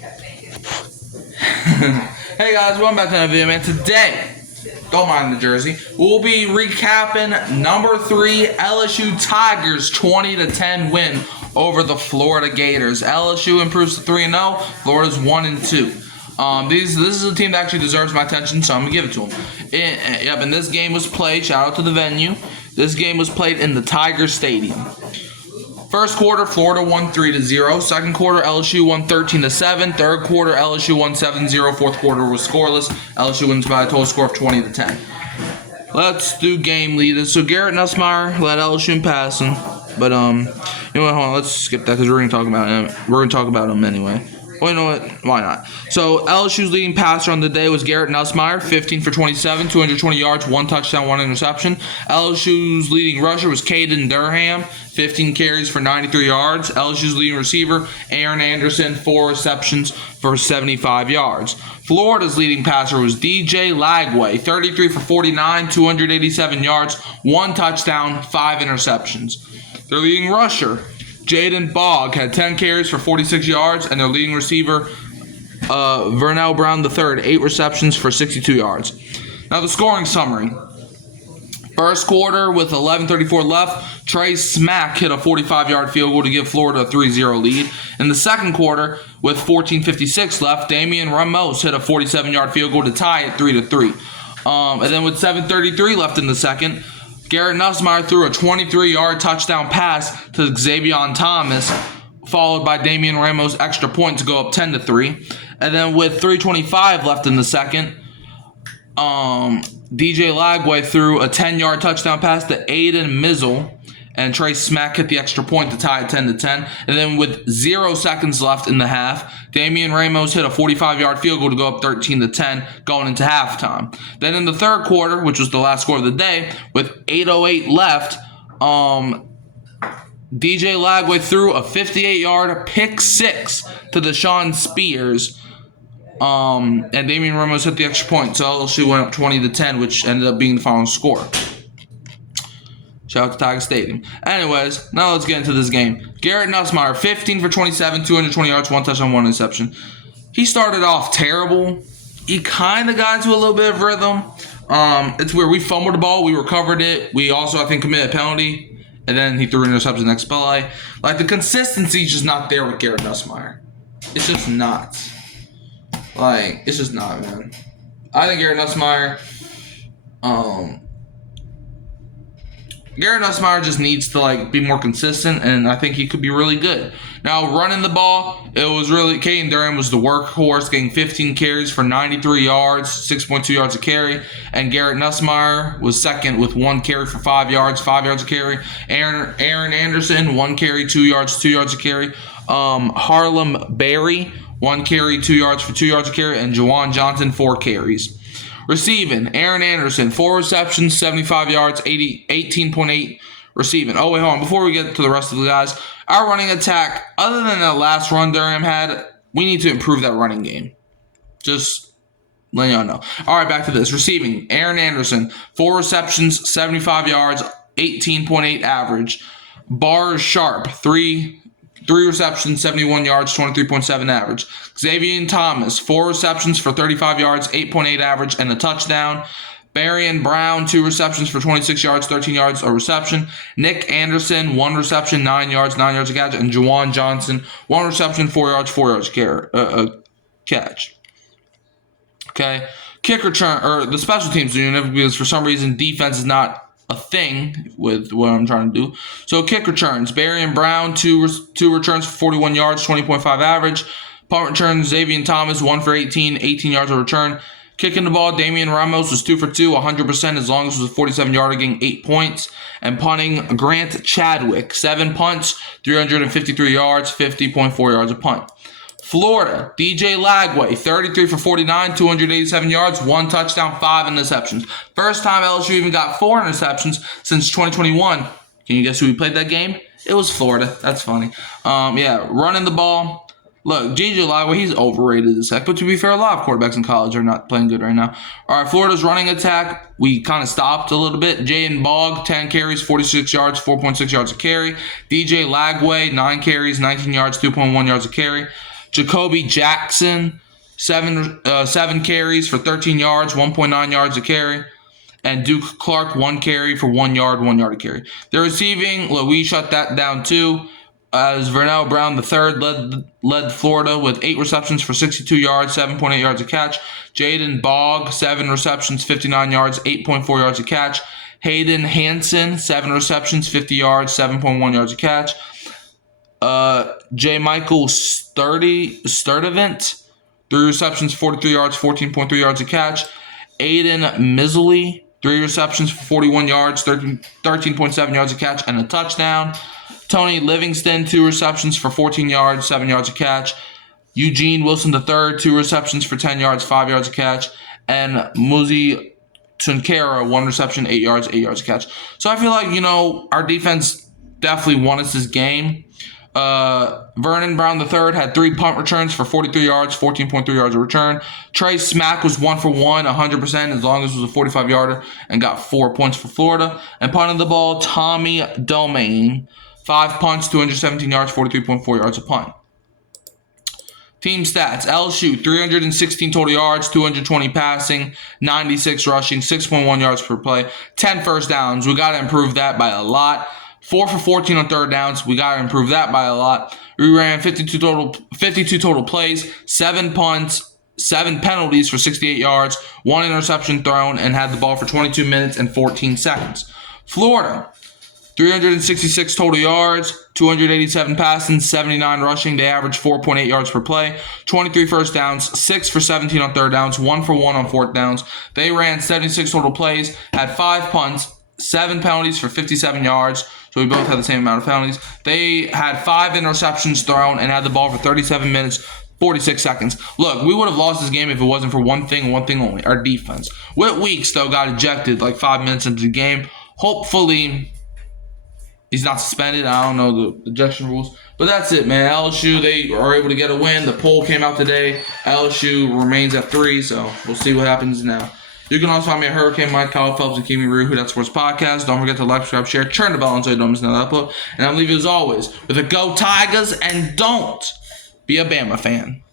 Hey guys, welcome back to another video, man. Today, don't mind the jersey, we'll be recapping number 3 LSU Tigers 20-10 win over the Florida Gators. LSU improves to 3-0. Florida's 1-2. This is a team that actually deserves my attention, so I'm gonna give it to them. And this game was played. Shout out to the venue. This game was played in the Tiger Stadium. First quarter, Florida won 3-0. Second quarter, LSU won 13-7. Third quarter, LSU won 7-0. Fourth quarter was scoreless. LSU wins by a total score of 20-10. Let's do game leaders. So Garrett Nussmeier led LSU in passing, but you know what? Hold on, let's skip that because we're gonna talk about him. We're gonna talk about him anyway. Well, you know what? Why not? So LSU's leading passer on the day was Garrett Nussmeier, 15 for 27, 220 yards, 1 touchdown, 1 interception. LSU's leading rusher was Caden Durham, 15 carries for 93 yards. LSU's leading receiver, Aaron Anderson, 4 receptions for 75 yards. Florida's leading passer was DJ Lagway, 33 for 49, 287 yards, 1 touchdown, 5 interceptions. Their leading rusher, Jaden Bogg, had 10 carries for 46 yards, and their leading receiver, Vernell Brown III, 8 receptions for 62 yards. Now the scoring summary. First quarter, with 11:34 left, Trey Smack hit a 45-yard field goal to give Florida a 3-0 lead. In the second quarter, with 14:56 left, Damian Ramos hit a 47-yard field goal to tie it 3-3. And then with 7:33 left in the second, Garrett Nussmeier threw a 23-yard touchdown pass to Xavier Thomas, followed by Damian Ramos' extra point to go up 10-3. And then with 3:25 left in the second, DJ Lagway threw a 10-yard touchdown pass to Aiden Mizzle, and Trey Smack hit the extra point to tie it 10-10. And then with 0 seconds left in the half, Damian Ramos hit a 45-yard field goal to go up 13-10 going into halftime. Then in the third quarter, which was the last score of the day, with 8:08 left, DJ Lagway threw a 58-yard pick six to Deshaun Spears. And Damian Ramos hit the extra point, so LSU went up 20-10, which ended up being the final score. Shout out to Tiger Stadium. Anyways, now let's get into this game. Garrett Nussmeier, 15 for 27, 220 yards, 1 touchdown, 1 interception. He started off terrible. He kind of got into a little bit of rhythm. It's where we fumbled the ball, we recovered it. We also, I think, committed a penalty, and then he threw an interception next play. Like, the consistency is just not there with Garrett Nussmeier. It's just not. Like, it's just not, man. I think Garrett Nussmeier just needs to, like, be more consistent, and I think he could be really good. Now, running the ball, it was really, Caden Durham was the workhorse, getting 15 carries for 93 yards, 6.2 yards a carry, and Garrett Nussmeier was second with 1 carry for 5 yards, 5 yards a carry. Aaron Anderson, 1 carry, 2 yards a carry. Harlem Berry, 1 carry, 2 yards for 2 yards a carry, and Juwan Johnson, 4 carries. Receiving, Aaron Anderson, 4 receptions, 75 yards, 18.8 receiving. Oh, wait, hold on. Before we get to the rest of the guys, our running attack, other than that last run Durham had, we need to improve that running game. Just letting y'all know. All right, back to this. Receiving, Aaron Anderson, 4 receptions, 75 yards, 18.8 average. Bars Sharp, 3 receptions, 71 yards, 23.7 average. Xavier Thomas, 4 receptions for 35 yards, 8.8 average, and a touchdown. Barian Brown, 2 receptions for 26 yards, 13 yards, a reception. Nick Anderson, 1 reception, 9 yards a catch. And Juwan Johnson, 1 reception, 4 yards catch. Okay. Kick return, or the special teams unit, because for some reason defense is not a thing with what I'm trying to do. So kick returns, Barian Brown, 2 returns for 41 yards, 20.5 average. Punt returns, Xavier Thomas, 1 for 18 yards a return. Kicking the ball, Damian Ramos was 2 for 2, 100%, as long as it was a 47-yarder, getting 8 points. And punting, Grant Chadwick, 7 punts, 353 yards, 50.4 yards a punt. Florida, DJ Lagway, 33 for 49, 287 yards, 1 touchdown, 5 interceptions. First time LSU even got 4 interceptions since 2021. Can you guess who we played that game? It was Florida. That's funny. Running the ball. Look, DJ Lagway, he's overrated as heck. But to be fair, a lot of quarterbacks in college are not playing good right now. All right, Florida's running attack, we kind of stopped a little bit. Jaden Bogg, 10 carries, 46 yards, 4.6 yards a carry. DJ Lagway, 9 carries, 19 yards, 2.1 yards a carry. Jacoby Jackson, seven carries for 13 yards, 1.9 yards a carry. And Duke Clark, 1 carry for 1 yard, 1 yard a carry. The receiving, we shut that down too. As Vernell Brown III led Florida with 8 receptions for 62 yards, 7.8 yards a catch. Jaden Bogg, 7 receptions, 59 yards, 8.4 yards a catch. Hayden Hansen, 7 receptions, 50 yards, 7.1 yards a catch. J. Michael Sturdivant, 3 receptions, 43 yards, 14.3 yards a catch. Aiden Mizzley, 3 receptions for 41 yards, 13.7 yards a catch, and a touchdown. Tony Livingston, 2 receptions for 14 yards, 7 yards a catch. Eugene Wilson III, 2 receptions for 10 yards, 5 yards a catch. And Muzi Tunkara, 1 reception, 8 yards a catch. So I feel like, our defense definitely won us this game. Vernon Brown III had 3 punt returns for 43 yards, 14.3 yards a return. Trey Smack was 1 for 1, 100%, as long as it was a 45-yarder, and got 4 points for Florida. And punting the ball, Tommy Domain, 5 punts, 217 yards, 43.4 yards a punt. Team stats: LSU, 316 total yards, 220 passing, 96 rushing, 6.1 yards per play, 10 first downs. We got to improve that by a lot. 4 for 14 on third downs. We got to improve that by a lot. We ran 52 total plays, 7 punts, 7 penalties for 68 yards, 1 interception thrown, and had the ball for 22 minutes and 14 seconds. Florida, 366 total yards, 287 passing, 79 rushing. They averaged 4.8 yards per play, 23 first downs, 6 for 17 on third downs, 1 for 1 on fourth downs. They ran 76 total plays, had 5 punts, 7 penalties for 57 yards. So we both had the same amount of penalties. They had 5 interceptions thrown and had the ball for 37 minutes, 46 seconds. Look, we would have lost this game if it wasn't for one thing only, our defense. Whit Weeks, though, got ejected like 5 minutes into the game. Hopefully, he's not suspended. I don't know the ejection rules. But that's it, man. LSU, they are able to get a win. The poll came out today. LSU remains at 3, so we'll see what happens now. You can also find me at Hurricane Mike, Kyle Phelps, and Kimi Rue, Who That Sports Podcast. Don't forget to like, subscribe, share, turn the bell on so you don't miss another upload. And I'll leave you as always with a Go Tigers, and don't be a Bama fan.